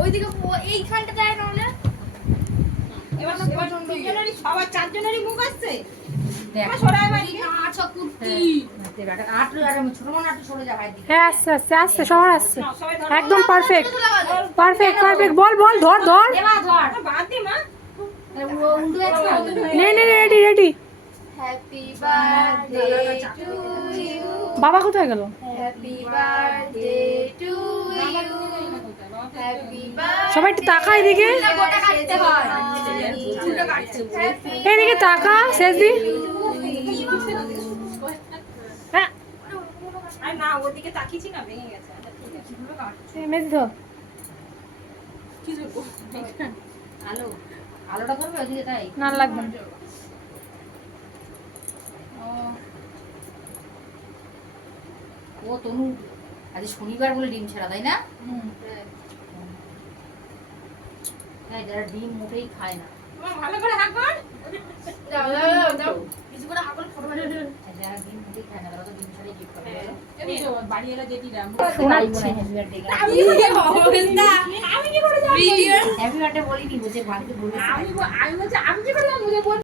ওইদিকে এইখানটা যায় না হলে এবার তিনজনেরই সবার চারজনেরই মুখ আসছে সরাই ভাই আচ্ছা কুর্তি হ্যাঁ আসছে আসছে আসছে সবার আসছে একদম perfect perfect perfect ball ball ধর ধর বাদ দি মা নে নে ready ready happy birthday to you বাবা কোথায় গেল happy birthday to you happy birthday সবাই একটু তাকা এদিকে গোটা কাটতে হয় এদিকে তাকা শেষ দি হ্যাঁ আর না ওদিকে তাকিয়েছি না ভেঙে গেছে আচ্ছা ঠিক আছে মেজি ধর কি করব আলোটা করবে ওইদিকে তাই না লাগবে না ও তনু আজ শনিবার বলে ডিম ছাড়া তাই না হ্যাঁ যারা ডিম মোটেই খায় না মা ভালো করে হাত কর দাও কিছু করে হাগল ফটো বানিয়ে দেবেন যারা ডিম মোটেই খায় না তারা তো ডিম ছাড়াই গিফট করে এই তো বাড়ি এলা যেটিরা শোনাচ্ছি আমি কি করে জানি হ্যাপি বার্থডে বলিনি বলছে বাড়িতে বলেছি আমি বলছি আমি কি করলাম মুঝে বল